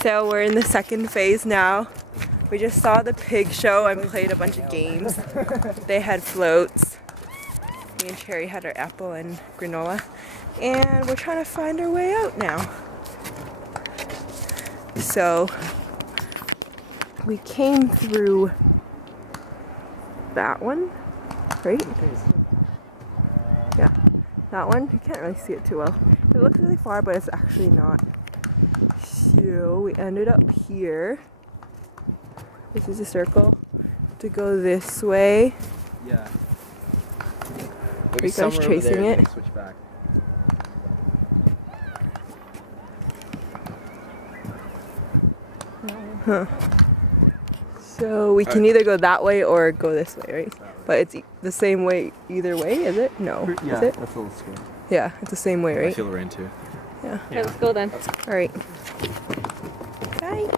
So we're in the second phase now. We just saw the pig show and played a bunch of games. They had floats. Me and Cherry had our apple and granola. And we're trying to find our way out now. So we came through that one, right? Yeah, that one. You can't really see it too well. It looks really far, but it's actually not. So we ended up here. This is a circle to go this way. Yeah. Are you guys chasing it? Switch back. Huh. So we can either go that way or go this way, right? But it's the same way either way, is it? No. Yeah, is it? that's a little scary. Yeah, it's the same way, right? I feel the rain too. Yeah. Okay, let's go then. All right. Bye.